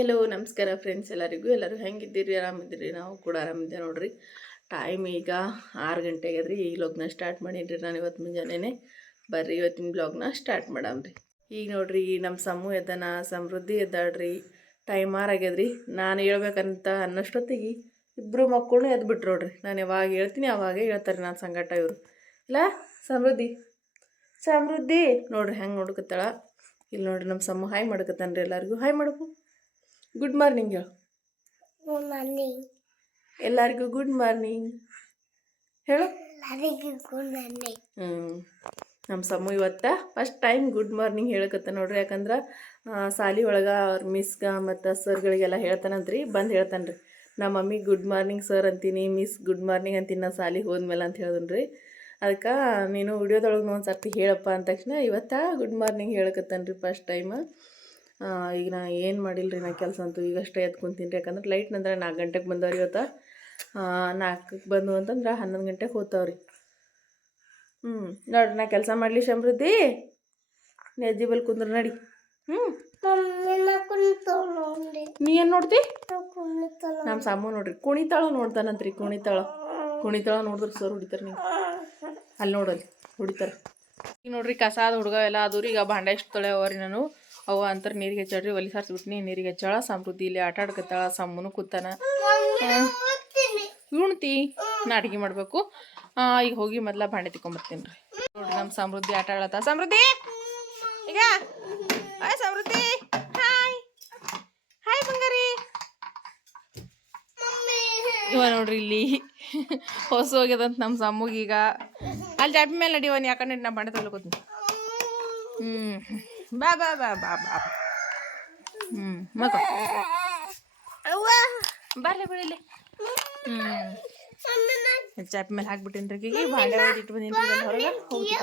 Hello, ನಮಸ್ಕಾರ friends ಎಲ್ಲರಿಗೂ. ಎಲ್ಲರೂ ಹೆಂಗಿದ್ದೀರಿ? ಆರಾಮಿದ್ದೀರಿ? ನಾವು ಕೂಡ ಆರಾಮಿದ್ದೇವೆ ನೋಡ್ರಿ. ಟೈಮ್ ಈಗ ಆರು ಗಂಟೆ ಆಗಿದ್ರಿ ಈ ಬ್ಲಾಗ್ನ ಸ್ಟಾರ್ಟ್ ಮಾಡೀನಿ ನಾನು ಇವತ್ತು ಮುಂಜಾನೆ ಬರ್ರಿ ಇವತ್ತಿನ ಬ್ಲಾಗ್ನ ಸ್ಟಾರ್ಟ್ ಮಾಡಮ್ರಿ. ಈಗ ನೋಡ್ರಿ ನಮ್ಮ ಸಮೂಹ ಎದ್ದಾನ, ಸಮೃದ್ಧಿ ಎದ್ದಾಡ್ರಿ ಟೈಮ್ ಆರಾಗ್ಯದ್ರಿ ನಾನು ಹೇಳ್ಬೇಕಂತ ಅನ್ನೋಷ್ಟೊತ್ತಿಗೆ ಇಬ್ಬರು ಮಕ್ಕಳು ಎದ್ಬಿಟ್ರು ನೋಡ್ರಿ. ನಾನು ಯಾವಾಗ ಹೇಳ್ತೀನಿ, ಅವಾಗ ಹೇಳ್ತಾರೆ ನಾನು ಸಂಗಟ ಇವರು. ಇಲ್ಲ, ಸಮೃದ್ಧಿ? ಸಮೃದ್ಧಿ? ನೋಡ್ರಿ, ಹೆಂಗೆ ನೋಡ್ಕತ್ತಾಳ ಇಲ್ಲಿ ನೋಡ್ರಿ ನಮ್ಮ ಸಮ ಹಾಯ್ ಮಾಡ್ಕೊತಾನ್ರಿ ಎಲ್ಲರಿಗೂ. ಹಾಯ್ ಮಾಡಕು. ಗುಡ್ ಮಾರ್ನಿಂಗ್ ಹೇಳು morning. ಎಲ್ಲರಿಗೂ ಗುಡ್ ಮಾರ್ನಿಂಗ್ ಹೇಳು. ಎಲ್ಲರಿಗೂ. ಹ್ಞೂ ನಮ್ಮ ಸಮ್ಮು ಇವತ್ತ ಫಸ್ಟ್ ಟೈಮ್ ಗುಡ್ ಮಾರ್ನಿಂಗ್ ಹೇಳಕತ್ತ ನೋಡ್ರಿ. ಯಾಕಂದ್ರೆ ಸಾಲಿ ಒಳಗೆ ಅವ್ರ ಮಿಸ್ಗ ಮತ್ತು ಸರ್ಗಳಿಗೆಲ್ಲ ಹೇಳ್ತಾನಂತ್ರಿ. ಬಂದು ಹೇಳ್ತಾನ್ರಿ. ನಮ್ಮ ಮಮ್ಮಿ ಗುಡ್ ಮಾರ್ನಿಂಗ್ ಸರ್ ಅಂತೀನಿ ಮಿಸ್ ಗುಡ್ ಮಾರ್ನಿಂಗ್ ಅಂತೀನಿ ನಾನು ಸಾಲಿಗೆ ಹೋದ್ಮೇಲೆ ಅಂತ ಹೇಳಿದ್ರಿ ಅದಕ್ಕೆ ನೀನು ವಿಡಿಯೋದೊಳಗೆ ಒಂದು ಸರ್ತಿ ಹೇಳಪ್ಪ ಅಂದ ತಕ್ಷಣ ಇವತ್ತ ಗುಡ್ ಮಾರ್ನಿಂಗ್ ಹೇಳಕತ್ತಾನ್ರಿ ಫಸ್ಟ್ ಟೈಮ್ ಈಗ ನಾ ಏನು ಮಾಡಿಲ್ಲ ರೀ ನಾ ಕೆಲಸ ಅಂತೂ ಈಗಷ್ಟೇ ಎದ್ದು ಕುಂತೀನಿ ಯಾಕಂದ್ರೆ ಲೈಟ್ ನಂತರ ನಾಲ್ಕು ಗಂಟೆಗೆ ಬಂದವ್ರಿ ಇವತ್ತು. ನಾಲ್ಕಕ್ಕೆ ಬಂದು ಅಂತಂದ್ರೆ ಹನ್ನೊಂದು ಗಂಟೆಗೆ ಹೋಗ್ತಾವ್ರಿ. ಹ್ಞೂ ನೋಡ್ರಿ ನಾ ಕೆಲಸ ಮಾಡಲಿ ಸಮೃದ್ಧಿ ನೆಜ್ಜಿ ಬಲ್ ಕುಂದ್ರ ನಡಿ. ಹ್ಞೂ ನಾ ಏನು ನೋಡ್ತಿ. ನಮ್ಮ ಸಾಮು ನೋಡ್ರಿ. ಕುಣಿತಾಳ ನೋಡ್ತಾನಂತ್ರಿ, ಕುಣಿತಾಳ. ಕುಣಿತಾಳ ನೋಡಿದ್ರೆ ಸರ್ ಹೊಡಿತಾರೆ ನೀವು ಅಲ್ಲಿ ನೋಡಲ್ಲಿ ಹೊಡಿತಾರೆ. ಈಗ ನೋಡ್ರಿ ಕಸ ಅದು ಹುಡುಗ ಎಲ್ಲ ಅದು ರೀ ಈಗ ಭಾಂಡೆ ಎಷ್ಟು ತೊಳೆವರಿ ನಾನು. ಅವ ಅಂತರ ನೀರಿಗೆ ಹಚ್ಚಾಡ್ರಿ ಒಲಿ ಸಾರಿಸ್ಬಿಟ್ನಿ ನೀರಿಗೆ ಚಳ ಸಮೃದ್ಧಿ ಇಲ್ಲಿ ಆಟ ಆಡ್ಕತ್ತಾಳ ಸಮ್ಮನು ಕೂತಾನ. ಉಣ್ತಿ ನಾ ಅಡುಗೆ ಮಾಡಬೇಕು. ಈಗ ಹೋಗಿ ಮೊದ್ಲ ಭಾಂಡೆ ತಿಕ್ಕೊಂಬರ್ತೀನಿ ರೀ ನೋಡ್ರಿ ನಮ್ಮ ಸಮೃದ್ಧಿ ಆಟ ಆಡತ್ತ ಸಮೃದ್ಧಿ ಈಗ. ಹಾಯ್ ಸಮೃದ್ಧಿ ಹಾಯ್. ಹಾಯ್ ಬಂಗಾರಿ. ಇವ ನೋಡ್ರಿ ಇಲ್ಲಿ ಹೊಸ ಹೋಗ್ಯದಂತ ನಮ್ಮ ಸಮ್ಮಗೀಗ ಅಲ್ಲಿ ಜಾಪಿ ಮೇಲೆ ನಡಿವನ್ ಯಾಕಂದ್ರೆ ನಾ ಬಾಂಡೆ ತೊಗೊಳಕೋತೀನಿ ಹ್ಞೂ ಬಾ ಬಾ ಬಾ ಬಾ ಬಾ ಹ್ಞೂ ಮಗ. ಬರ್ಲಿ ಬಿಡಿಲಿ ಹ್ಞೂ ಚಾಪಿ ಮೇಲೆ ಹಾಕ್ಬಿಟ್ಟಿನ್ರಿ ಈಗ ಬಾಂಡೆ ಇಟ್ಟು ಬಂದಿನಿ ಹೊರಗೆ ಹೋಗಿ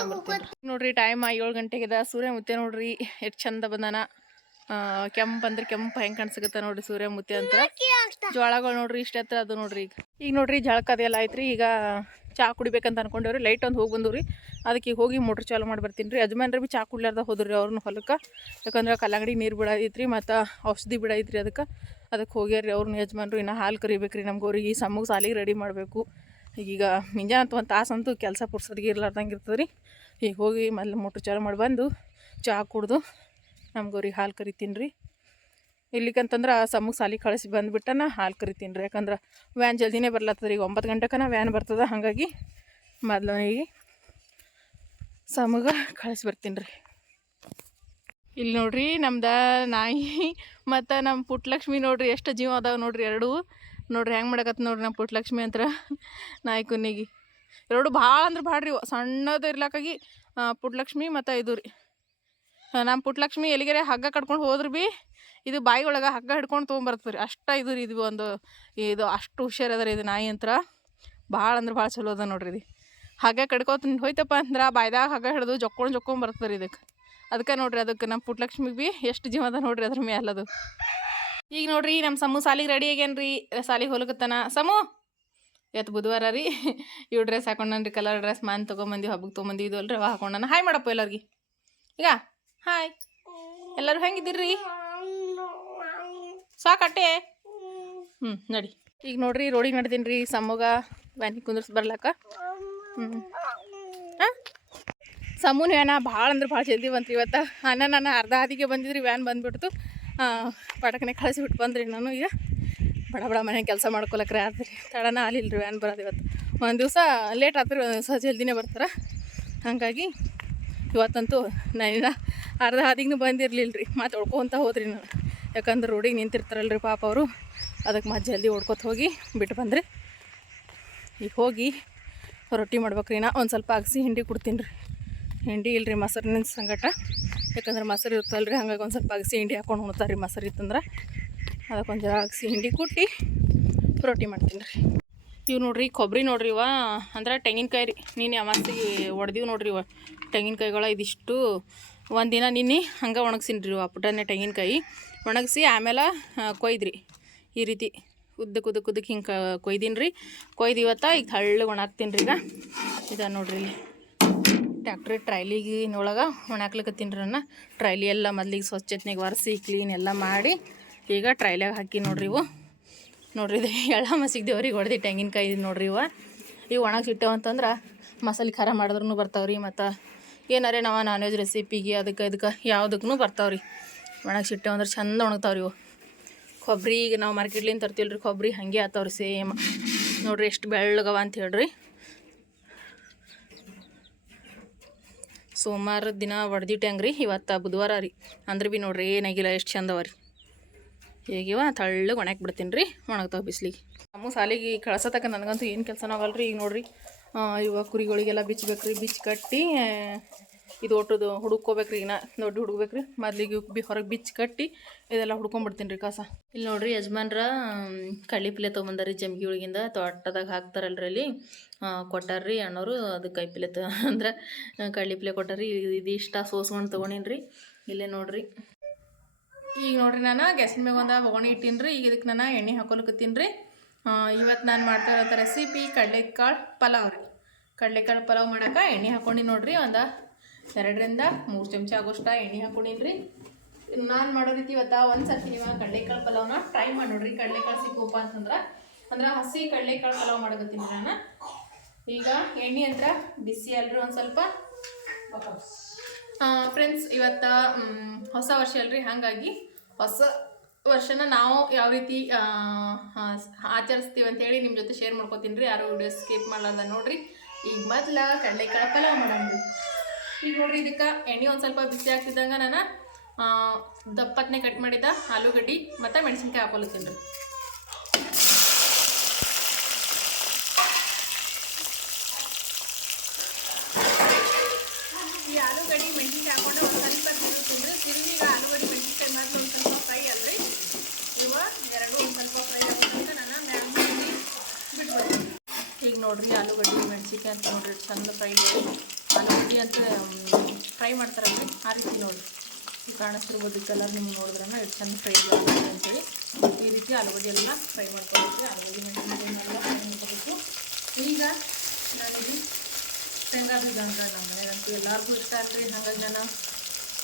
ನೋಡ್ರಿ ಟೈಮ್ ಏಳು ಗಂಟೆಗೆ ಸೂರ್ಯ ಮುತ್ತೆ ನೋಡ್ರಿ ಎಷ್ಟು ಚಂದ ಬಂದಾನ. ಕೆಂಪು ಅಂದ್ರೆ ಕೆಂಪು ಹೆಂಗೆ ಕಾಣಿಸಕತ್ತ ನೋಡ್ರಿ ಸೂರ್ಯ ಮುತ್ತೆ ಅಂತ ಜೋಳಗಳು ನೋಡ್ರಿ ಇಷ್ಟ ಹತ್ರ ಅದು ನೋಡ್ರಿ ಈಗ. ಈಗ ನೋಡ್ರಿ ಜಳಕ ಅದೆಲ್ಲ ಆಯ್ತು ರೀ ಈಗ ಚಾ ಕುಡಿಬೇಕಂತ ಅನ್ಕೊಂಡೇವ್ರಿ ಲೈಟ್ ಒಂದು ಹೋಗಿ ಬಂದವ್ರಿ. ಅದಕ್ಕೆ ಹೋಗಿ ಮೋಟ್ರ್ ಚಾಲು ಮಾಡಿ ಬರ್ತೀನಿ ರೀ. ಯಜಮಾನ್ರಿ ಬಿ ಚಾ ಕುಡ್ಲಾರ್ದ ಹೋದ್ರಿ ಅವ್ರನ್ನ ಹೊಲಕ್ಕೆ. ಯಾಕಂದ್ರೆ ಕಲ್ಲಂಗಡಿ ನೀರು ಬಿಡೈತ್ರಿ ಮತ್ತು ಔಷಧಿ ಬಿಡೈತ್ರಿ ಅದಕ್ಕೆ. ಅದಕ್ಕೆ ಹೋಗ್ಯಾರ್ರಿ ಅವ್ರನ್ನ ಯಜಮಾನ್ರು, ಇನ್ನೂ ಹಾಲು ಕರಿಬೇಕ್ರಿ ನಮ್ಗೆ ಅವ್ರಿಗೆ. ಸಮ್ಮಗೆ ಸಾಲಿಗೆ ರೆಡಿ ಮಾಡಬೇಕು. ಈಗ ಮುಂಜಾನೆ ಅಂತ ಒಂದು ತಾಸು ಅಂತೂ ಕೆಲಸ ಪುರ್ಸೋದಿಗೆ ಇರ್ಲಾರ್ದಂಗೆ ಇರ್ತದೆ ರೀ ಈಗ ಹೋಗಿ ಮೊದಲು ಮೋಟ್ರ್ ಚಾಲು ಮಾಡಿ ಬಂದು ಚಾ ಕುಡ್ದು ನಮ್ಗೆ ಅವ್ರಿಗೆ ಹಾಲು ಕರಿತೀನಿ ರೀ. ಇಲ್ಲಿಗಂತಂದ್ರೆ ಸಮ್ಮಗೆ ಸಾಲಿ ಕಳಿಸಿ ಬಂದುಬಿಟ್ಟನ ಹಾಲು ಕರಿತೀನಿ ರೀ ಯಾಕಂದ್ರೆ ವ್ಯಾನ್ ಜಲ್ದಿನೇ ಬರ್ಲತ್ತದ ಈಗ ಒಂಬತ್ತು ಗಂಟೆಕನ ವ್ಯಾನ್ ಬರ್ತದೆ ಹಾಗಾಗಿ ಮೊದ್ಲನಿಗೆ ಸಮಗ ಕಳಿಸಿ ಬರ್ತೀನಿ ರೀ ಇಲ್ಲಿ ನೋಡ್ರಿ ನಮ್ದು ನಾಯಿ ಮತ್ತು ನಮ್ಮ ಪುಟ್ಟಲಕ್ಷ್ಮಿ ನೋಡ್ರಿ ಎಷ್ಟು ಜೀವ ಅದಾವೆ ನೋಡ್ರಿ ಎರಡು. ನೋಡ್ರಿ ಹೆಂಗೆ ಮಾಡಕತ್ತ ನೋಡ್ರಿ ನಮ್ಮ ಪುಟ್ಟಲಕ್ಷ್ಮಿ ಅಂತ ನಾಯಿ ಕುನ್ನಿಗೆ. ಎರಡು ಭಾಳ ಅಂದ್ರೆ ಭಾಳ ರೀ ಸಣ್ಣದು ಇರ್ಲಾಕಾಗಿ ಆ, ಪುಟ್ಟಲಕ್ಷ್ಮಿ ಮತ್ತು ಇದು ರೀ. ನಮ್ಮ ಪುಟ್ಟಲಕ್ಷ್ಮಿ ಎಲ್ಲಿಗೆರೆ ಹಗ್ಗ ಕಟ್ಕೊಂಡು ಹೋದ್ರು ಭೀ ಇದು ಬಾಯಿ ಒಳಗೆ ಹಗ್ಗ ಹಿಡ್ಕೊಂಡು ತೊಗೊಂಬರ್ತದೆ ರೀ ಅಷ್ಟ ಇದು ರೀ ಇದು ಒಂದು, ಇದು ಅಷ್ಟು ಹುಷಾರದ ರೀ ಇದು ನಾಯಿ ಅಂತರ. ಭಾಳ ಅಂದ್ರೆ ಭಾಳ ಚಲೋ ಅದ ನೋಡ್ರಿ ಇದು. ಹಗ್ಗ ಕಡ್ಕೋತ ಹೋಯ್ತಪ್ಪ ಅಂದ್ರೆ ಬಾಯ್ದಾಗ ಹಗ್ಗ ಹಿಡಿದು ಜೊಕ್ಕೊಂಡು ಜೊಕ್ಕೊಂಡು ಬರ್ತದೆ ರೀ ಇದಕ್ಕೆ ಅದಕ್ಕೆ ನೋಡ್ರಿ ಅದಕ್ಕೆ ನಮ್ಮ ಪುಟ್ಟಲಕ್ಷ್ಮಿಗೆ ಭೀ ಎಷ್ಟು ಜೀವ ಅದ ನೋಡ್ರಿ ಅದ್ರ ಮೇಲೆ ಅದು. ಈಗ ನೋಡ್ರಿ ನಮ್ಮ ಸಮು ಸಾಲಿಗೆ ರೆಡಿ ಆಗ್ಯಾನ್ರಿ ಸಾಲಿಗೆ ಹೊಲಕತ್ತಾನ ಸಮು ಇವತ್ತು ಬುಧವಾರ ರೀ. ಇವು ಡ್ರೆಸ್ ಹಾಕೊಂಡನ್ರಿ ಕಲರ್ ಡ್ರೆಸ್ ಮಾನ್ ತೊಗೊಂಬಂದಿ ಹಬ್ಬಕ್ಕೆ ತೊಗೊಂಬಂದಿದ್ದು ಅಲ್ರಿ ಅವ ಹಾಕೊಂಡನ. ಹಾಯ್ ಮಾಡಪ್ಪ ಎಲ್ಲರಿಗೆ. ಈಗ ಹಾಯ್ ಎಲ್ಲರೂ ಹೆಂಗಿದ್ದೀರಿ? ಸಾಕಟ್ಟೆ? ಹ್ಞೂ ನಡಿ. ಈಗ ನೋಡ್ರಿ, ರೋಡಿಗೆ ನಡ್ದೀನಿ ರೀ ಸಮ್ಮಗ ವ್ಯಾನಿಗೆ ಕುಂದ್ರಿಸ್, ಬರ್ಲಾಕ. ಹ್ಞೂ ಹಾಂ ಸಮೂನ್ ವ್ಯಾನ ಭಾಳ ಅಂದ್ರೆ ಭಾಳ ಜಲ್ದಿ ಬಂತು ಇವತ್ತು. ಅನ್ನ, ನಾನು ಅರ್ಧ ಹಾದಿಗೆ ಬಂದಿದ್ರಿ, ವ್ಯಾನ್ ಬಂದ್ಬಿಡ್ತು. ಪಟಕನೆ ಕಳಿಸಿಬಿಟ್ಟು ಬಂದ್ರಿ ನಾನು ಈಗ. ಬಡ ಬಡ ಮನೆ ಕೆಲಸ ಮಾಡ್ಕೊಳಕ್ರೆ ಆದ್ರಿ. ತಡನ ಆಲಿಲ್ಲ ರೀ ವ್ಯಾನ್ ಬರೋದು ಇವತ್ತು. ಒಂದು ದಿವಸ ಲೇಟ್ ಆತ್ರಿ, ಒಂದು ದಿವಸ ಜಲ್ದಿನೇ ಬರ್ತಾರೆ. ಹಾಗಾಗಿ ಇವತ್ತಂತೂ ನಾನಿನ್ನ ಅರ್ಧ ಹಾದಿಗೂ ಬಂದಿರಲಿಲ್ಲ ರೀ ಮತ್ತೆ ಉಳ್ಕೊಂತ ಹೋದ್ರಿ ನಾನು. ಯಾಕಂದ್ರೆ ರೋಡಿಗೆ ರೀ ಪಾಪ ಅವರು. ಅದಕ್ಕೆ ಮತ್ತೆ ಜಲ್ದಿ ಹೊಡ್ಕೊತ ಹೋಗಿ ಬಿಟ್ಟು ಬಂದ್ರಿ. ಈಗ ಹೋಗಿ ರೊಟ್ಟಿ ಮಾಡ್ಬೇಕ್ರಿ ನಾ ಒಂದು ಸ್ವಲ್ಪ ಅಗಸಿ ಹಿಂಡಿ ಕೊಡ್ತೀನಿ ರೀ. ಹಿಂಡಿ ಇಲ್ರಿ ಮೊಸರಿನ ಸಂಗಟ. ಯಾಕಂದ್ರೆ ಮೊಸರು ರೀ ಹಂಗಾಗಿ ಒಂದು ಸ್ವಲ್ಪ ಅಗಸಿ ಹಿಂಡಿ ಹಾಕೊಂಡು ಉಣ್ತಾರೆ ರೀ ಮೊಸರು ಇತ್ತಂದ್ರೆ. ಅದಕ್ಕೆ ಒಂದು ಜರ ಅಗಸಿ ಹಿಂಡಿ ಕುಟ್ಟಿ ರೊಟ್ಟಿ ಮಾಡ್ತೀನಿ ರೀ. ಇವು ನೋಡ್ರಿ ಕೊಬ್ಬರಿ ನೋಡ್ರಿ ಇವ. ಅಂದ್ರೆ ತೆಂಗಿನಕಾಯಿ ರೀ, ನೀನು ಅಮಾಸಿಗೆ ಒಡ್ದೀವಿ ನೋಡ್ರಿ ಇವ. ತೆಂಗಿನಕಾಯಿಗಳ ಇದಿಷ್ಟು ಒಂದಿನ ನಿನ್ನೆ ಹಂಗೆ ಒಣಗ್ಸೀನಿ ರೀ ಇವ ಪುಟ್ಟನೆ ತೆಂಗಿನಕಾಯಿ. ಒಣಗಿಸಿ ಆಮೇಲೆ ಕೊಯ್ದ್ರಿ. ಈ ರೀತಿ ಉದ್ದಕ್ಕೆ ಉದ್ದಕ್ಕೆ ಉದ್ದಕ್ಕೆ ಹಿಂಗೆ ಕೊಯ್ದೀನಿ ರೀ ಕೊಯ್ದು ಇವತ್ತು ಈಗ ಹಳ್ಳು ಒಣಾಕ್ತೀನಿ ರೀ ಈಗ. ಇದ ನೋಡ್ರಿ ಟ್ಯಾಕ್ಟ್ರಿ ಟ್ರೈಲಿಗಿನೊಳಗೆ ಒಣಾಕ್ಲಿಕ್ಕತ್ತೀನಿ ರೀ ನನ್ನ ಟ್ರೈಲಿ ಎಲ್ಲ ಮೊದ್ಲಿಗೆ ಸ್ವಚ್ಛತ್ನಿಗೆ ಒರೆಸಿ, ಕ್ಲೀನ್ ಎಲ್ಲ ಮಾಡಿ ಈಗ ಟ್ರೈಲಾಗ ಹಾಕಿ ನೋಡ್ರಿ ಇವು. ನೋಡ್ರಿ, ಇದು ಎಳ್ಳ ಮಸಿಗೆ ದೇವ್ರಿಗೆ ಹೊಡೆದಿ ತೆಂಗಿನಕಾಯಿ ನೋಡ್ರಿ ಇವ. ಇವು ಒಣಗಿಸಿಟ್ಟೆವು ಅಂತಂದ್ರೆ ಮಸಾಲೆ ಖಾರ ಮಾಡಿದ್ರೂ ಬರ್ತಾವ್ರಿ ಮತ್ತು ಏನಾರೇ ನಾವು ನಾನ್ ವೆಜ್ ರೆಸಿಪಿಗೆ ಅದಕ್ಕೆ ಇದಕ್ಕೆ ಯಾವುದಕ್ಕೂ ಬರ್ತಾವ್ರಿ. ಒಣಗಿಸಿಟ್ಟೆವು ಅಂದ್ರೆ ಚಂದ ಒಣಗ್ತಾವ್ರಿ ಇವು. ಕೊಬ್ಬರಿ ಈಗ ನಾವು ಮಾರ್ಕೆಟ್ಲಿಂದ ತರ್ತೀವಿ ರೀ ಕೊಬ್ಬರಿ ಹಾಗೆ ಆತಾವ್ರಿ ಸೇಮ್ ನೋಡ್ರಿ ಎಷ್ಟು ಬೆಳ್ಳಗವ ಅಂತ ಹೇಳ್ರಿ. ಸೋಮವಾರ ದಿನ ಹೊಡೆದಿಟ್ಟಂಗೆ ರೀ ಇವತ್ತು ಬುಧವಾರ ರೀ. ಅಂದ್ರೆ ಭೀ ನೋಡ್ರಿ ಏನಾಗಿಲ್ಲ, ಎಷ್ಟು ಚಂದವ ರೀ. ಹೇಗಿವ? ತಳ್ಳಗೆ ಒಣಗಿ ಬಿಡ್ತೀನಿ ರೀ ಒಣಗ್ತಾವೆ ಬಿಸ್ಲಿಗೆ. ನಮ್ಮ ಸಾಲಿಗೆ ಕಳ್ಸತಕ್ಕ ನನಗಂತೂ ಏನು ಕೆಲಸನೂ ಆಗಲ್ಲ ರೀ ಈಗ ನೋಡ್ರಿ ಇವಾಗ ಕುರಿಗಳಿಗೆಲ್ಲ ಬಿಚ್ಚಬೇಕು ರೀ ಬಿಚ್ಚಿ ಕಟ್ಟಿ ಇದು ಒಟ್ಟದು ಹುಡುಕೋಬೇಕು ರೀ ಈಗ ನಾ ದೊಡ್ಡ ಹುಡುಕ್ಬೇಕು ರೀ ಮೊದ್ಲಿಗೆ ಬಿ ಹೊರಗೆ ಬಿಚ್ಚಿ ಕಟ್ಟಿ, ಇದೆಲ್ಲ ಹುಡ್ಕೊಂಬಿಡ್ತೀನಿ ರೀ ಕಸ. ಇಲ್ಲಿ ನೋಡ್ರಿ ಯಜಮಾನ್ರ ಕಳ್ಳಿಪಿಲೆ ತೊಗೊಂಬಂದಾರಿ ಜಮ್ಗಿ ಒಳಗಿಂದ ತೋಟದಾಗ ಹಾಕ್ತಾರಲ್ರಿ ಅಲ್ಲಿ. ಕೊಟ್ಟಾರ್ರಿ ಅಣ್ಣವರು ಅದು ಕೈ ಕೈಪಿಲೆ ತ ಅಂದ್ರೆ ಕಳ್ಳಿಪಿಲೆ ಕೊಟ್ಟಾರ್ರಿ. ಇದು ಇಷ್ಟ ಸೋಸ್ಕೊಂಡು ತೊಗೊಂಡೀನಿ ರೀ ಇಲ್ಲೇ ನೋಡ್ರಿ. ಈಗ ನೋಡ್ರಿ ನಾನು ಗ್ಯಾಸಿನ ಮ್ಯಾಗ ಒಂದು ಇಟ್ಟೀನಿ ರೀ ಈಗ ಇದಕ್ಕೆ ನಾನು ಎಣ್ಣೆ ಹಾಕೊಲಕತ್ತೀನಿ ರೀ. ಇವತ್ತು ನಾನು ಮಾಡ್ತಾ ರೆಸಿಪಿ ಕಡಲೆಕಾಳು ಪಲಾವ್ ರೀ. ಕಡಲೆಕಾಳು ಪಲಾವ್ ಮಾಡಕ್ಕೆ ಎಣ್ಣೆ ಹಾಕೊಂಡಿ ನೋಡಿರಿ. ಒಂದು ಎರಡರಿಂದ ಮೂರು ಚಮಚ ಆಗೋಷ್ಟ ಎಣ್ಣೆ ಹಾಕೊಂಡಿನಿ ರೀ. ನಾನು ಮಾಡೋ ರೀತಿ ಇವತ್ತು ಒಂದು ಸರ್ತಿ ನೀವು ಕಡಲೆಕಾಳು ಪಲಾವ್ನ ಟ್ರೈ ಮಾಡಿ ನೋಡ್ರಿ. ಕಡಲೆಕಾಳು ಸಿಕ್ಕುಪ್ಪ ಅಂತಂದ್ರೆ. ಅಂದ್ರೆ ಹಸಿ ಕಡಲೆಕಾಳು ಪಲಾವ್ ಮಾಡಕತ್ತೀನಿ ನಾನು. ಈಗ ಎಣ್ಣೆ ಅಂತ ಬಿಸಿ ಅಲ್ರಿ ಒಂದು ಸ್ವಲ್ಪ. ಫ್ರೆಂಡ್ಸ್ ಇವತ್ತು ಹೊಸ ವರ್ಷ ಅಲ್ರಿ. ಹಾಗಾಗಿ ಹೊಸ ವರ್ಷನ ನಾವು ಯಾವ ರೀತಿ ಆಚರಿಸ್ತೀವಿ ಅಂತೇಳಿ ನಿಮ್ಮ ಜೊತೆ ಶೇರ್ ಮಾಡ್ಕೊತೀನಿ ರೀ. ಯಾರು ವಿಡಿಯೋ ಸ್ಕಿಪ್ ಮಾಡಲಾರ್ದ ನೋಡ್ರಿ. ಈಗ ಮೊದ್ಲ ಕಡಲೆಕಾಳು ಪಲಾವ್ ಮಾಡೋಣ ಈಗ ನೋಡ್ರಿ ಇದಕ್ಕೆ ಎಣ್ಣೆ ಒಂದು ಸ್ವಲ್ಪ ಬಿಸಿ ಆಗ್ತಿದ್ದಂಗ ನಾನು ದಪ್ಪತ್ನೇ ಕಟ್ ಮಾಡಿದ ಆಲೂಗಡ್ಡಿ ಮತ್ತು ಮೆಣಸಿನ್ಕಾಯಿ ಹಾಕೊಳತ್ತೀನಿ ರೀ ಈ ಆಲೂಗಡ್ಡೆ ಮೆಣಸಿನ್ಕಾಯಿ ಹಾಕೊಂಡು ಒಂದು ಸ್ವಲ್ಪ ತಿರುಗ್ತೀನಿ ರೀ ತಿರುಗಿ ಈಗ ಆಲೂಗಡ್ಡೆ ಮೆಣಸಿನ್ಕಾಯಿ ಮಾತ್ರ ಒಂದು ಸ್ವಲ್ಪ ಫ್ರೈ ಅಲ್ರಿ ಇವ ಎರಡು ಒಂದು ಸ್ವಲ್ಪ ಫ್ರೈ ಆಗೋದಂತ ನಾನು ಮ್ಯಾಗ ಮಾಡಿ ಬಿಟ್ಬಿಡ್ತೀನಿ ಈಗ ನೋಡ್ರಿ, ಆಲೂಗಡ್ಡೆ, ಮೆಣಸಿನ್ಕಾಯಿ ಅಂತ ನೋಡ್ರಿ, ಚಂದ ಫ್ರೈ ಆಲೂಗಡ್ಡೆ ಅಂತ ಫ್ರೈ ಮಾಡ್ತಾರಲ್ರಿ ಆ ರೀತಿ ನೋಡಿ ಈ ಕಾಣಿಸ್ತಿರ್ಬೋದು ಕಲರ್ ನಿಮ್ಗೆ ನೋಡಿದ್ರನ್ನ ಎಷ್ಟು ಚಂದ ಫ್ರೈ ಅಂತ ಅಂತೇಳಿ. ಈ ರೀತಿ ಆಲೂಗಡ್ಡೆ ಎಲ್ಲ ಫ್ರೈ ಮಾಡ್ಕೊಬೇಕು ಆಲೂಗಡ್ಡೆ ಮೆಣಸಿನ್ಕಾಯಿನೆಲ್ಲ ಫ್ರೈ ಮಾಡ್ಕೋಬೇಕು ಈಗ ನಾನಿಲ್ಲಿ ಶೇಂಗಾ ಬೀಜ ಅಂದ್ರೆ ನಮ್ಮ ಮನೆಗಂತೂ ಎಲ್ಲರಿಗೂ ಇಷ್ಟ ಆಗ್ರಿ ಹಂಗಾಗಿ ನಾನು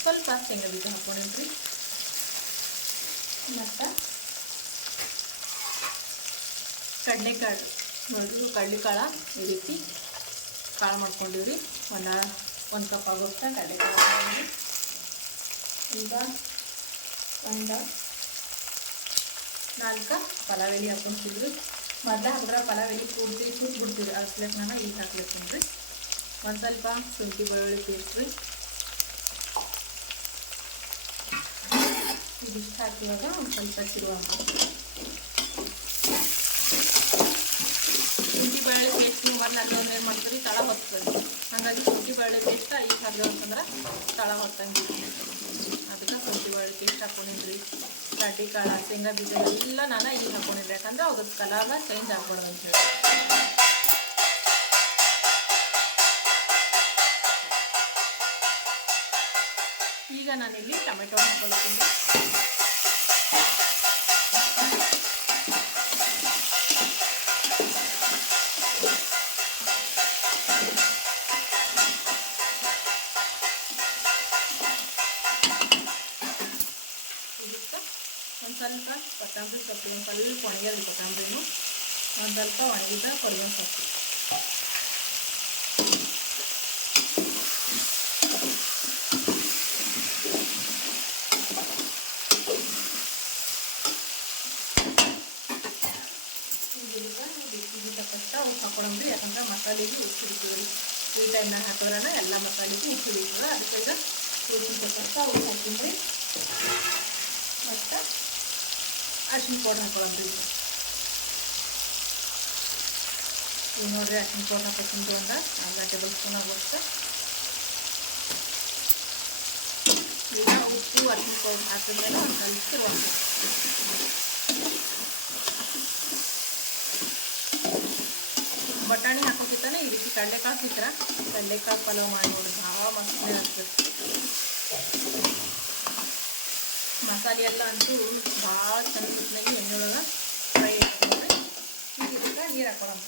ಸ್ವಲ್ಪ ಶೇಂಗಾ ಬೀಜ ಹಾಕೊಂಡೇನ್ರಿ ಮತ್ತು ಕಡಲೆಕಾಳು. ನೋಡಿದ್ರು ಕಡಲೆಕಾಳ ಈ ರೀತಿ ಕಾಳು ಮಾಡ್ಕೊಂಡಿವ್ರಿ. ಒಂದು ಒಂದು ಕಪ್ ಆಗೋಷ್ಟು ಕಡಲೆಕಾಳು ಈಗ ಒಂದು ನಾಲ್ಕು ಪಲಾವೆಲಿ ಎಲೆ ಹಾಕೊಂತಿದ್ವಿ ಮೊದಲು ಅದರ ಪಲಾವೆಲಿ ಎಲೆ ಪೂರ್ತಿ ಕೂತ್ ಬಿಡ್ತೀವಿ ಅದ್ಸ್ಲಕ್ಕೆ ನಾನು ಈಗ ರೀ ಒಂದು ಸ್ವಲ್ಪ ಶುಂಠಿ ಬೆಳ್ಳುಳ್ಳಿ ಪೇಸ್ಟ್ ರೀ ಇದಿಷ್ಟು ಹಾಕಿವಾಗ ಒಂದು ಸ್ವಲ್ಪ ಚಿರುವ ಬೆಳ್ಳುಳ್ಳಿ ಪೇಸ್ಟ್ ಅಂದ್ರೆ ಏನು ಮಾಡ್ತೀರಿ? ತಳ ಹೊತ್ತದ ಹಾಗಾಗಿ ಶುಂಠಿ ಬೆಳ್ಳುಳ್ಳಿ ಪೇಸ್ಟ್ ಈಗ ಹಾಕಿದೆ ಅಂತಂದ್ರೆ ತಳ ಹೊತ್ತಂಗೆ ಅದಕ್ಕೆ ಶುಂಠಿ ಬೆಳ್ಳುಳ್ಳಿ ಪೇಸ್ಟ್ ಹಾಕೊಂಡಿದ್ರಿ. ಕಡ್ಡಿ ಕಾಳು, ಶೇಂಗಾ ಬೀಜ ಎಲ್ಲ ನಾನು ಈಗ ಹಾಕೊಂಡಿದ್ರಿ ಯಾಕಂದ್ರೆ ಅದ್ರ ಕಲರ್ ಚೇಂಜ್ ಆಗ್ಬಾರ್ದು ಅಂತ ಹೇಳಿ. ಈಗ ನಾನಿಲ್ಲಿ ಟೊಮೆಟೊ ಹಾಕೊಳ್ತೀನಿ. ಒಂದು ಸ್ವಲ್ಪ ಕೊತ್ತಂಬರಿ ಸೊಪ್ಪು, ಒಂದು ಸ್ವಲ್ಪ ಒಣಗ್ಯದ ಕೊತ್ತಂಬರಿನು, ಒಂದು ಸ್ವಲ್ಪ ಒಣಗಿದ ಕೊರಿಯೋ ಸೊಪ್ಪು. ತಕ್ಕಷ್ಟ ಉಪ್ಪು ಹಾಕೊಳಮ್ರಿ ಯಾಕಂದ್ರೆ ಮಸಾಲೆಗೆ ಉಪ್ಪು ಹಿಡಿತೀವಿ ಈ ಟೈಮ್ನಾಗ ಹಾಕಿದ್ರನ ಎಲ್ಲ ಮಸಾಲೆಗೂ ಉಪ್ಪು ಹಿಡಿತದೆ ಅದಕ್ಕೆ ಈಗ ರುಚಿ ತಕ್ಕಷ್ಟ ಉಪ್ಪು ಅರ್ಶಿನ ಪೌಡ್ರ್ ಹಾಕೊಳ್ಳೋದ್ರಿ ಈಗ ನೋಡ್ರಿ ಅರ್ಶಿನ ಪೌಡ್ರ್ ಹಾಕೋತೀನಿ ಅಂದ್ರೆ ಅರ್ಧ ಟೇಬಲ್ ಸ್ಪೂನ್ ಆಗುತ್ತೆ ಈಗ ಉಪ್ಪು ಅರ್ಶಿನ ಪೌಡ್ರ್ ಹಾಕಿದ್ಮೇಲೆ ಒಂದು ಕಲಿಸಿ ರೋಸ್ ಬಟಾಣಿ ಹಾಕೋಕ್ಕಿಂತಾನೆ ಈ ರೀತಿ ಕಡಲೆಕಾಳು ಸಿಕ್ಕ್ರ ಕಡಲೆಕಾಳು ಪಲಾವ್ ಮಾಡಿ ನೋಡಿ ಭಾಳ ಮಸ್ತ್ ಆಗ್ತದೆ ಮಸಾಲೆ ಎಲ್ಲ ಅಂತೂ ಭಾಳ ಚಂದ ಎಣ್ಣೆ ಎಣ್ಣೆಯೊಳಗೆ ಫ್ರೈ ಈಗ ಇದಕ್ಕೆ ನೀರು ಹಾಕೊಳ್ಳೋಣ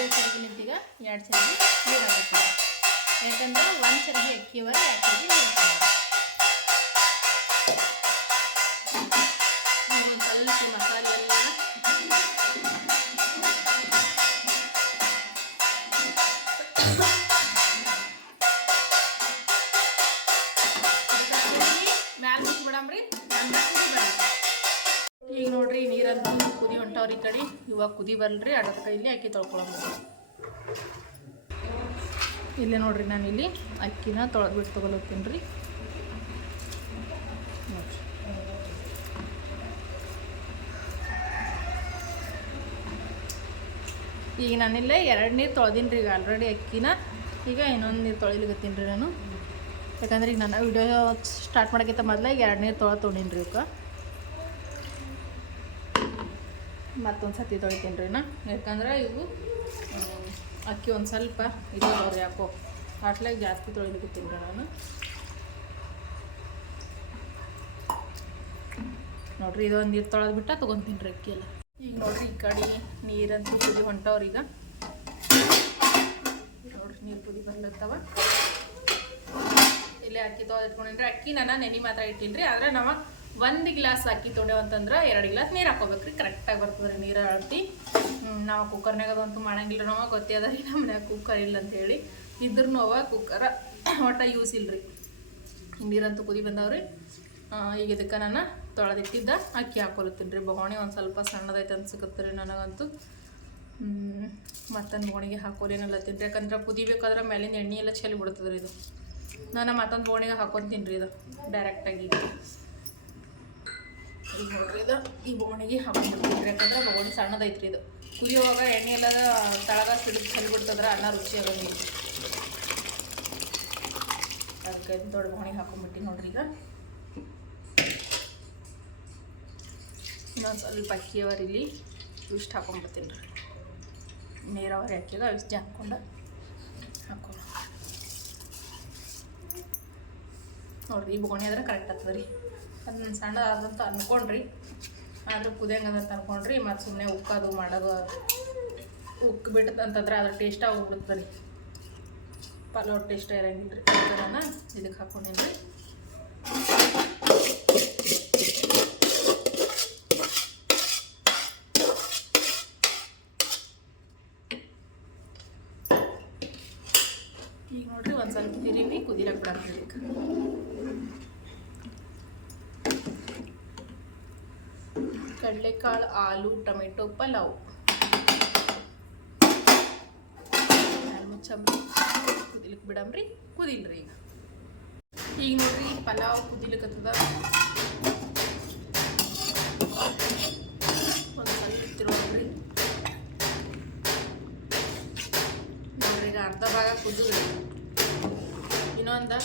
ಇದೇ ಸರಿಗಿಲಿಂತೀಗ ಎರಡು ಸರಿಗೆ ನೀರು ಯಾಕಂದರೆ ಯಾಕಂದ್ರೆ ಒಂದು ಸರಿಗೆ ಅಕ್ಕಿಯವರ ಎರಡು ಸರಿಗೆ ನೀರು ಹಾಕ್ತೀನಿ ಇವಾಗ ಕುದಿ ಬರಲ್ರಿ, ಅಡದ ಇಲ್ಲಿ ಅಕ್ಕಿ ತೊಳ್ಕೊಳಮ್ಮ ಇಲ್ಲಿ ನೋಡ್ರಿ ನಾನು ಇಲ್ಲಿ ಅಕ್ಕಿನ ತೊಳೆದ್ಬಿಟ್ಟು ತೊಗೊಳತ್ತೀನಿ ರೀ. ಈಗ ನಾನಿಲ್ಲ ಎರಡು ನೀರು ತೊಳೆದೀನಿ ರೀ ಈಗ ಆಲ್ರೆಡಿ ಅಕ್ಕಿನ. ಈಗ ಇನ್ನೊಂದು ನೀರು ತೊಳಿಲಿಕತ್ತೀನಿ ರೀ ನಾನು. ಯಾಕಂದ್ರೆ ಈಗ ನಾನು ವಿಡಿಯೋ ಸ್ಟಾರ್ಟ್ ಮಾಡೋಕ್ಕಿಂತ ಮೊದಲ ಈಗ ಎರಡು ನೀರು ತೊಳೆ ತೊಗೊಂಡಿನಿ ರೀ ಇವಕ್ಕೆ ಮತ್ತೊಂದು ಸತಿ ತೊಳಿತೀನಿ ರೀ ನಾ? ಯಾಕಂದ್ರೆ ಇವು ಅಕ್ಕಿ ಒಂದು ಸ್ವಲ್ಪ ಇದು ಅವ್ರು ಯಾಕೋ ಅಟ್ಲಾಗ ಜಾಸ್ತಿ ತೊಳಿಲಿಕ್ಕೆ ರೀ ನಾನು. ನೋಡ್ರಿ ಇದೊಂದು ನೀರು ತೊಳೆದು ಬಿಟ್ಟ ತೊಗೊಂತೀನಿ ರೀ ಅಕ್ಕಿ ಈಗ ನೋಡ್ರಿ, ಈ ಕಡೆ ನೀರಂತೂ ಕುದಿ ಈಗ. ನೋಡ್ರಿ, ನೀರು ಕುದಿ ಬರ್ಲತ್ತವ ಇಲ್ಲೇ ಅಕ್ಕಿ ತೊಳೆದಿಟ್ಕೊಂಡಿನ್ರಿ ಅಕ್ಕಿ ನಾನು ನೆನೆ ಮಾತ್ರ ಇಟ್ಟಿನ್ರಿ ಆದ್ರೆ ನಾವು ಒಂದು ಗ್ಲಾಸ್ ಅಕ್ಕಿ ತೊಡೆವು ಅಂತಂದ್ರೆ ಎರಡು ಗ್ಲಾಸ್ ನೀರು ಹಾಕೋಬೇಕ್ರಿ ಕರೆಕ್ಟಾಗಿ ಬರ್ತದೆ ರೀ ನೀರು ಅಳತಿ ನಾವು ಕುಕ್ಕರ್ನಾಗ ಅದಂತೂ ಮಾಡಂಗಿಲ್ಲ ನಾವು ಗೊತ್ತೇ ರೀ ನಮ್ಮ ಮನ್ಯಾಗ ಕುಕ್ಕರ್ ಇಲ್ಲ ಅಂತೇಳಿ ಇದ್ರೂ ಅವ ಕುಕ್ಕರ ಒಟ್ಟ ಯೂಸ್ ಇಲ್ರಿ. ನೀರಂತೂ ಕುದಿ ಬಂದವ್ರಿ. ಈಗ ಇದಕ್ಕೆ ನಾನು ತೊಳೆದಿಟ್ಟಿದ್ದ ಅಕ್ಕಿ ಹಾಕೊಲತ್ತೀನಿ ರೀ. ಬೊಗಣಿ ಒಂದು ಸ್ವಲ್ಪ ಸಣ್ಣದೈತೆ ಅಂತ ರೀ ನನಗಂತೂ. ಮತ್ತೊಂದು ಬೋಣಿಗೆ ಹಾಕೋಲೇನಲ್ಲತ್ತೀನಿ ತಿಂದ್ರಿ ಯಾಕಂದ್ರೆ ಕುದಿಬೇಕಾದ್ರೆ ಮೇಲಿಂದ ಎಣ್ಣೆ ಎಲ್ಲ ಚೆಲ್ಲಿ ಬಿಡ್ತದ್ರಿ ಇದು. ನಾನು ಮತ್ತೊಂದು ಬೋಣಿಗೆ ಹಾಕೊಂತೀನಿ ರೀ ಇದು. ಡೈರೆಕ್ಟಾಗಿ ಈಗ ನೋಡ್ರಿ ಇದು, ಈ ಬೋಣಿಗೆ ಹಾಕೊಂಡ್ಬಿಡ್ತೀವಿ ಯಾಕಂದ್ರೆ ಬೋಣಿ ಸಣ್ಣದೈತ್ರಿ ಇದು. ಕುದಿಯುವಾಗ ಎಣ್ಣೆ ಎಲ್ಲ ತಳಗ ಸಿಡಿದು ಚೆಲ್ಲಿ ಬಿಡ್ತದ್ರೆ, ಅನ್ನ ರುಚಿ ಆಗೋಂಗಿಲ್ಲ. ಅದಕ್ಕೆ ದೊಡ್ಡ ಬೋಣಿ ಹಾಕೊಂಡ್ಬಿಟ್ಟು ನೋಡ್ರಿ ಈಗ. ಇನ್ನೊಂದು ಸ್ವಲ್ಪ ಅಕ್ಕಿಯವರಿ ಇಲ್ಲಿ ಇಷ್ಟು ಹಾಕೊಂಡ್ಬಿಡ್ತೀನಿ ರೀ ನೀರಾವರಿ ಹಾಕಿದ ಇಷ್ಟು ಹಾಕ್ಕೊಂಡು ಹಾಕೊಂಡು ನೋಡ್ರಿ, ಈ ಬೋಣಿ ಆದ್ರೆ ಕರೆಕ್ಟ್ ಆಗ್ತದೆ ರೀ ಅದನ್ನ ಸಣ್ಣದಾದಂತ ಅನ್ಕೊಂಡ್ರಿ. ಆದ್ರೆ ಕುದಿಯಂಗದಂತ ಅನ್ಕೊಂಡ್ರಿ ಮತ್ತು ಸುಮ್ಮನೆ ಉಕ್ಕೋದು ಮಾಡೋದು ಉಕ್ಕಿ ಬಿಟ್ಟದಂತಂದ್ರೆ ಅದ್ರ ಟೇಸ್ಟ್ ಹೋಗ್ಬಿಡುತ್ತೆ ರೀ ಪಲಾವ್ ಟೇಸ್ಟ್ ಇರಂಗಿಲ್ಲ ರೀ ಅದನ್ನು ಇದಕ್ಕೆ ರೀ ಈಗ ನೋಡ್ರಿ ಒಂದು ಸ್ವಲ್ಪ ತಿರಿವಿ ಕುದಿಲಕ್ಕೆ ಬಿಡಕ್ಕೆ ಕಡಲೆಕಾಳು ಆಲೂ ಟೊಮೆಟೊ ಪಲಾವ್ ಮುಚ್ಚಂಬ್ರಿ ಕುದಿಲಿಕ್ಕೆ ಬಿಡಮ್ರಿ ಕುದಿಲ್ರಿ ಈಗ ಈಗ ನೋಡ್ರಿ ಪಲಾವ್ ಕುದಿಲಿಕ್ಕತ್ತದ ಒಂದು ಸ್ವಲ್ಪ ತಿರುಗ್ರಿ ನೋಡ್ರಿ ಈಗ ಅರ್ಧ ಭಾಗ ಕುದಿದ್ರಿ ಇನ್ನೊಂದು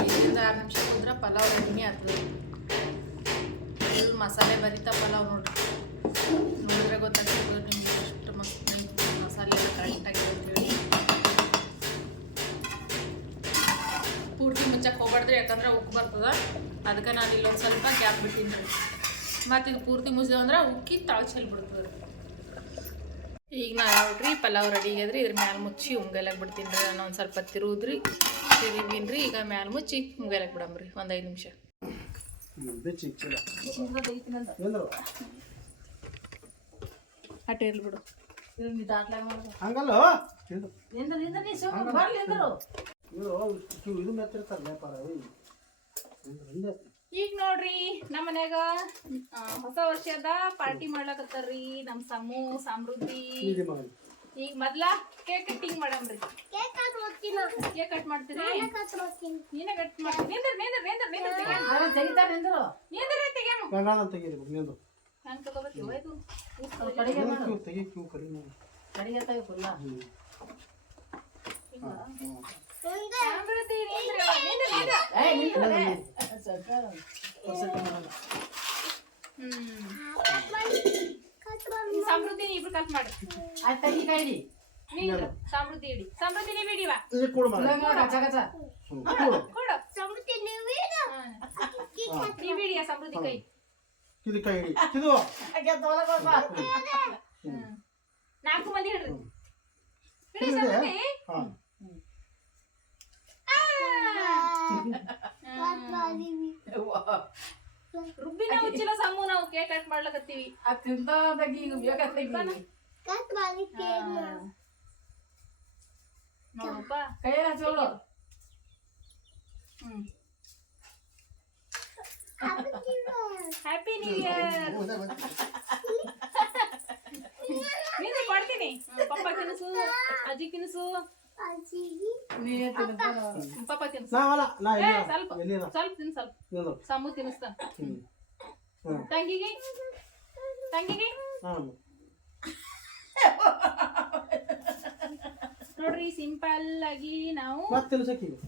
ಐದರಿಂದ ಆರು ನಿಮಿಷ ಕುದ್ರೆ ಪಲಾವ್ ರೆಡಿ ಆಗ್ತದೆ ಫುಲ್ ಮಸಾಲೆ ಭರಿತ ಪಲಾವ್ ನೋಡ್ರಿ ನೋಡಿದ್ರೆ ಗೊತ್ತಾಗ್ತದೆ ನಿಮ್ಗೆ ಎಷ್ಟು ಮಸಾಲೆ ಎಲ್ಲ ಕರೆಕ್ಟಾಗಿ ಅಂತೇಳಿ ಪೂರ್ತಿ ಮುಚ್ಚಕ್ಕೆ ಹೋಗ್ಬಾರ್ದ್ರೆ ಯಾಕಂದ್ರೆ ಉಕ್ಕು ಬರ್ತದ. ಅದಕ್ಕೆ ನಾನು ಇಲ್ಲೊಂದು ಸ್ವಲ್ಪ ಗ್ಯಾಪ್ ಬಿಟ್ಟಿನಿ ಮತ್ತು ಇದು ಪೂರ್ತಿ ಮುಚ್ಚಿದೆ ಅಂದ್ರೆ ಉಕ್ಕಿ ತಾಳು ಚೆಲ್ಲಿ ಬಿಡ್ತದೆ. ಈಗ ನಾ ನೋಡ್ರಿ, ಪಲಾವ್ ರೆಡಿ ಆಗ್ಯದ್ರಿ ಇದ್ರ ಮ್ಯಾಲ ಮುಚ್ಚಿ ಉಂಗಲಕ್ಕೆ ಬಿಡ್ತೀನಿ ರೀ. ನಾನು ಒಂದು ಸ್ವಲ್ಪ ತಿರುವುದ್ರಿ ತಿರುಗಿನ್ರಿ. ಈಗ ಮ್ಯಾಲ ಮುಚ್ಚಿ ಉಂಗಲಕ್ಕೆ ಬಿಡಮ್ರಿ ಒಂದು ಐದು ನಿಮಿಷ. ಹಂಗಲ್ಲ? ಇದು ಮೆತ್ತಿರ್ತಾರೆ ವ್ಯಾಪಾರ. ಈಗ ನೋಡ್ರಿ ನಮ್ಮ ಮನ್ಯಾಗ ಹೊಸ ವರ್ಷದ ಪಾರ್ಟಿ ಮಾಡ್ಲಕತ್ತಾರ್ರಿ. ನಮ್ಮ ಸಮೂ ಸಮೃದ್ಧಿ. ಈಗ ಮೊದ್ಲ ಕೇಕ್ ಕಟ್ಟಿಂಗ್ ಮಾಡಮ್ರಿ ಕೇಕ್ ಹಾಕ್ತೀನಿ ಕೇಕ್ ಕಟ್ ಮಾಡ್ತೀರಿ? ಹಾಕ್ತೀನಿ ನೀನೇ ಕಟ್ ಮಾಡ್ತೀನಿ ನಿಂದ್ರ ನಿಂದ್ರ ನಿಂದ್ರ ನಿಂದ್ರ ನಿಂದ್ರ. ತೆಗ್ಯಾಮ ಗಂಗಾನ ತೆಗೀರಿ ನಿಂದು. ಹೆಂಗ್ ತಗೋಬೇಕಿವ ಇದು ಕ್ಯೂ ತೆಗಿ ಕ್ಯೂ ಕರಿ ನೀವು ಸಮೃದ್ಧಿ ನಿಂದ್ರ ನಿಂದ್ರ. ನಿಂದ್ರ ಹ್ಮ್. ಸಮೃದ್ಧಿ ಇಬ್ರು ಕಟ್ ಮಾಡಿ. ನೀನು ಸಮೃದ್ಧಿ ಇಡಿ. ಸಮೃದ್ಧಿ ನೀವು ಹಿಡಿವಾ ಇದು ಕೊಡು ಹ್ಮ್, ಕೊಡು ಕೊಡು. ಸಮೃದ್ಧಿ ನೀವು ಹಿಡಿಯ ಸಮೃದ್ಧಿ ಕೈ. ಇದು ಕೈ ಹಿಡಿ ಇದು. ಹ್ಮ್. ನಾಲ್ಕು ಮಂದಿ ಹಿಡ್ರಿ ಹಿಡಿ? ಸಮೃದ್ಧಿ. ಹಾ. ರುಬ್ಬಿನ ಮುಚ್ಚಿನ ಸಮೂ ನಾವು ಕೇಕ್ ಕಟ್ ಮಾಡ್ಲಕತ್ತೀವಿ. ಅದು ತಿಂತಾಗಿ ಈಗ ಬೇಕಾಗ್ತೈತಿ ಕಟ್ ಮಾಡಿ ನೋಡಪ್ಪ ಕೈಯಲ್ಲಿ ಹಚ್ಚೋಳು ಹ್ಮ್. ಹ್ಯಾಪಿ ನ್ಯೂ ಇಯರ್ ನೀನು ಕೊಡ್ತೀನಿ. ಹ್ಮ್, ಪಪ್ಪ ತಿನ್ಸು ಅಜ್ಜಿ ತಿನ್ಸು ನೀನೇ ತಿಂತಾರ ಹ್ಮ್, ಪಪ್ಪ ತಿನ್ಸು. ನಾವಲ್ಲ ನಾ ಏ, ಎಲ್ಲಿರ ಸ್ವಲ್ಪ ಎಲ್ಲಿರ ಸ್ವಲ್ಪ ತಿನ್ ಸ್ವಲ್ಪ. ನಿಲ್ಲು. ಸಮು ತಿನ್ನಿಸ್ತಾನ ಹ್ಮ್. ಹ್ಮ್. ತಂಗಿಗೆ? ತಂಗಿಗೆ? ಹಾಂ ನೋಡ್ರಿ ಸಿಂಪಲ್ ಆಗಿ ನಾವು ಮತ್ತೆ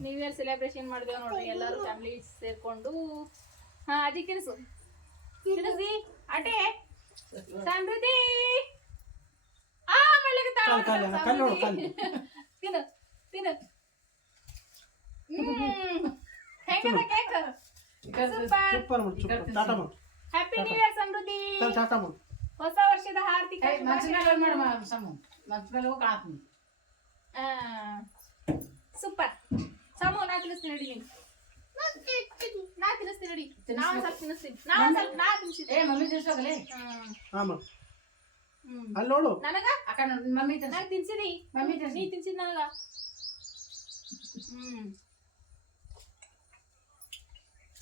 ನ್ಯೂ ಇಯರ್ ಸೆಲೆಬ್ರೇಷನ್ ಮಾಡಿದ್ವಿ ನೋಡ್ರಿ ಎಲ್ಲರೂ ಫ್ಯಾಮಿಲಿ ಸೇರ್ಕೊಂಡು. ಹಾ ಅದಿ ತಿನ್ಸು. ತಿನ್ಸಿ ಅಟೆ ಸಮೃದ್ಧಿ ಆ ಸಮೃದ್ಧಿ. ತಿನ್ನು ತಿನ್ನು. ಹ್ಮ್. ಹೆಂಗದ ಕೇಕ್ ಸೂಪರ್ ಸೂಪರ್ ಮಾಡಿ ಸೂಪರ್ ಟಾಟಾ ಮಾಡು ಹ್ಯಾಪಿ ನ್ಯೂ ಇಯರ್ ಸಮೃದ್ಧಿ. ಚಲ್ ಟಾಟಾ ಮಾಡು ಹೊಸ ವರ್ಷದ ಹಾರ್ದಿಕ ಮಂಚ ಮೇಲೆ ಶುಭಾಶಯಗಳು. ಮಾಡು ಸಮು. ಮಂಚ ಮೇಲೆ ಹೋಗಿ ಕಾಣ್ತೀನಿ. ಆ, ಸೂಪರ್ ಸಮು ನಾ ತಿನ್ನಿಸ್ತೀನಿ ನೋಡಿ ನೀವು ನಾ ತಿನ್ನಿಸ್ತೀನಿ ನೋಡಿ. ನಾ ಒಂದ್ ಸ್ವಲ್ಪ ತಿನ್ನಿಸ್ತೀನಿ ನಾ ಒಂದ್ ಸ್ವಲ್ಪ ನಾ ತಿನ್ನಿಸ್ತೀನಿ ಏ ಮಮ್ಮಿ ತಿನ್ಸೋಗಲೇ ಹ್ಮ್. ಹಾಂ ಮಾಡು ಹ್ಮ್. ಅಲ್ಲಿ ನೋಡು ನನಗ ಅಕ್ಕ ನನ್ ಮಮ್ಮಿ ತಿನ್ಸ ನನಗ್ ತಿನ್ಸಿದಿ ಮಮ್ಮಿ ನೀ ತಿನ್ಸಿ ತಿನ್ಸಿದ್ ನನಗ ಹ್ಮ್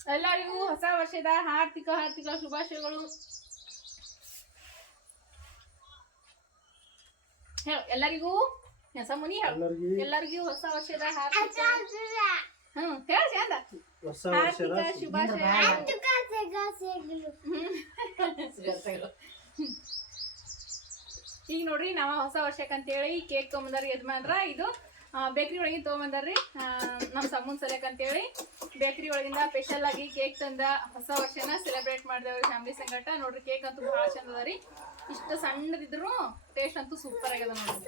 ಎಲ್ಲರಿಗೂ ಹೊಸ ವರ್ಷದ ಹಾರ್ದಿಕ ಹಾರ್ದಿಕ ಶುಭಾಶಯಗಳು ಹೇಳು ಎಲ್ಲರಿಗೂ ಹೊಸ ಮುನಿ ಹೇಳು ಎಲ್ಲರಿಗೂ ಎಲ್ಲರಿಗೂ ಹೊಸ ವರ್ಷದ ಹಾರ್ದಿಕ ಹ್ಮ್ ಹೇಳು ಚಂದ ಹೊಸ ವರ್ಷದ ಹಾರ್ದಿಕ ಶುಭಾಶಯ ಈಗ ನೋಡ್ರಿ ನಾವ ಹೊಸ ವರ್ಷಕ್ಕಂತೇಳಿ ಕೇಕ್ ತೊಗೊಂಬಂದ್ರಿ ಯಜಮಾನ್ರ. ಇದು ಬೇಕ್ರಿ ಒಳಗಿನ ತೊಗೊಂಬಂದಾರ್ರಿ ನಮ್ಮ ಸಮೂನ್ ಅಂತ ಅಂತೇಳಿ ಬೇಕ್ರಿ ಒಳಗಿಂದ ಸ್ಪೆಷಲ್ ಆಗಿ ಕೇಕ್ ತಂದ ಹೊಸ ವರ್ಷನ ಸೆಲೆಬ್ರೇಟ್ ಮಾಡಿದೇವ್ರಿ ಫ್ಯಾಮಿಲಿ ಸಂಗಟ. ನೋಡ್ರಿ ಕೇಕ್ ಅಂತೂ ಭಾಳ ಚಂದ ಅದ ರೀ. ಇಷ್ಟು ಸಣ್ಣದಿದ್ರು ಟೇಸ್ಟ್ ಅಂತೂ ಸೂಪರ್ ಆಗ್ಯದ ನೋಡ್ರಿ.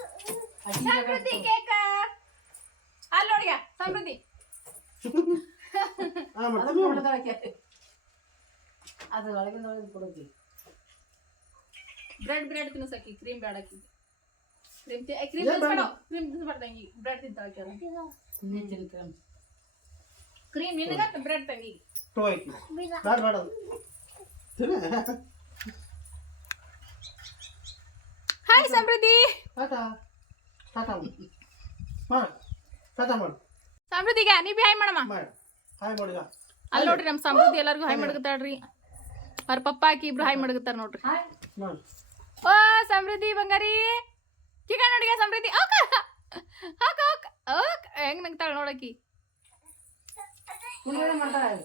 ಸಮೃದ್ಧಿ ಕೇಕ ಅಲ್ಲಿ ನೋಡಿಯ ಸಮೃದ್ಧಿ. ಅದ್ರ ಅದು ಅದು ಒಳಗಿಂದ ಒಳಗೆ ಕೊಡೋದು. ಬ್ರೆಡ್ ಬ್ರೆಡ್ ತಿನ್ಸಕ್ಕಿ ಕ್ರೀಮ್ ಬೇಡಕ್ಕಿ ಕ್ರೀಮ್ ಕ್ರೀಮ್ ಏನ್ ಬೇಡ? ತಿನ್ಸ್ಬೇಡ ಕ್ರೀಮ್ ತಿನ್ಸ್ಬಾರ್ದಂಗಿ ಬ್ರೆಡ್ ತಿಂತಾಳ ನೀ ತಿನ್ಕೊಂಡು ಕ್ರೀಮ್ ನಿನಗ ಬ್ರೆಡ್ ತಂಗಿ. ಟೋ ಆಯ್ತು ಬೇಡ. ಬೇಡ ಅದು. ತಿನ್ನೆ. Hi Samruddhi tata. ಟಾಟಾ ಮಾಡು. ಮಾಡು. ಟಾಟಾ ಮಾಡು. ಸಮೃದ್ಧಿಗೆ ನೀ ಬಿ ಹಾಯ್ ಮಾಡಮ್ಮ. ಮಾಡಿ. ಹಾಯ್ ಮಾಡಿ ಈಗ. ಅಲ್ಲಿ ನೋಡ್ರಿ ನಮ್ಮ ಸಮೃದ್ಧಿ ಎಲ್ಲರಿಗೂ ಹಾಯ್ ಮಾಡಕತ್ತಾಳ್ರಿ. ಅವ್ರ ಪಪ್ಪ ಹಾಕಿ ಇಬ್ರು ಹಾಯ್ ಮಾಡಕತ್ತಾರ ನೋಡ್ರಿ. ಹಾಯ್. ಮಾಡಿ. ಓ, ಸಮೃದ್ಧಿ ಬಂಗಾರಿ. ಚಿಕ್ಕ ನೋಡಿಗೆ ಸಮೃದ್ಧಿ? ಓಕ ಹಾಕ ಓಕ್ ಓಕ್ ಹೆಂಗ್. ನಂಗ್ತಾಳ ನೋಡಕಿ ಕುಣಿಯೋದೇ ಮಾಡ್ತಾಳೆ.